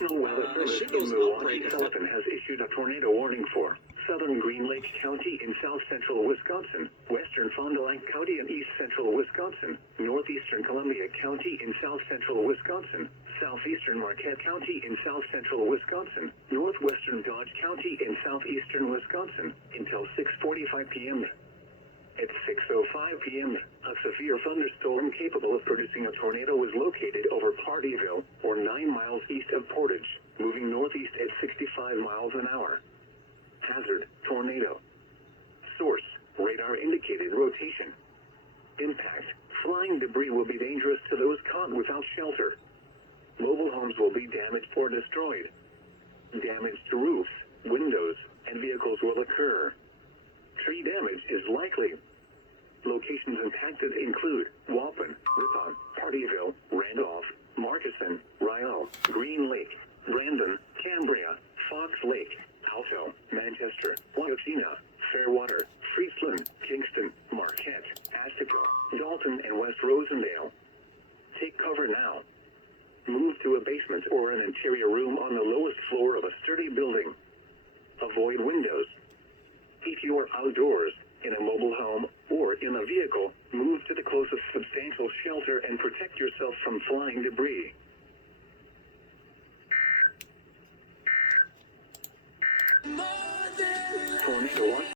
National Weather Service in Milwaukee, Sullivan has issued a tornado warning for southern Green Lake County in south-central Wisconsin, western Fond du Lac County in east-central Wisconsin, northeastern Columbia County in south-central Wisconsin, southeastern Marquette County in south-central Wisconsin, northwestern Dodge County in southeastern Wisconsin, until 6:45 p.m. At 6:05 p.m., a severe thunderstorm capable of producing a tornado was located over Partyville, or 9 miles east of Portage, moving northeast at 65 miles an hour. Hazard, tornado. Source, radar indicated rotation. Impact, flying debris will be dangerous to those caught without shelter. Mobile homes will be damaged or destroyed. Damage to roofs, windows, and vehicles will occur. Tree damage is likely. Locations impacted include Waupun, Ripon, Partyville, Randolph, Markesan, Ryle, Green Lake, Brandon, Cambria, Fox Lake, Alto, Manchester, Wyachina, Fairwater, Friesland, Kingston, Marquette, Astica, Dalton, and West Rosendale. Take cover now. Move to a basement or an interior room on the lowest floor of a sturdy building. Avoid windows. If you are outdoors, in a mobile home, or in a vehicle, move to the closest substantial shelter and protect yourself from flying debris. Tornado watch.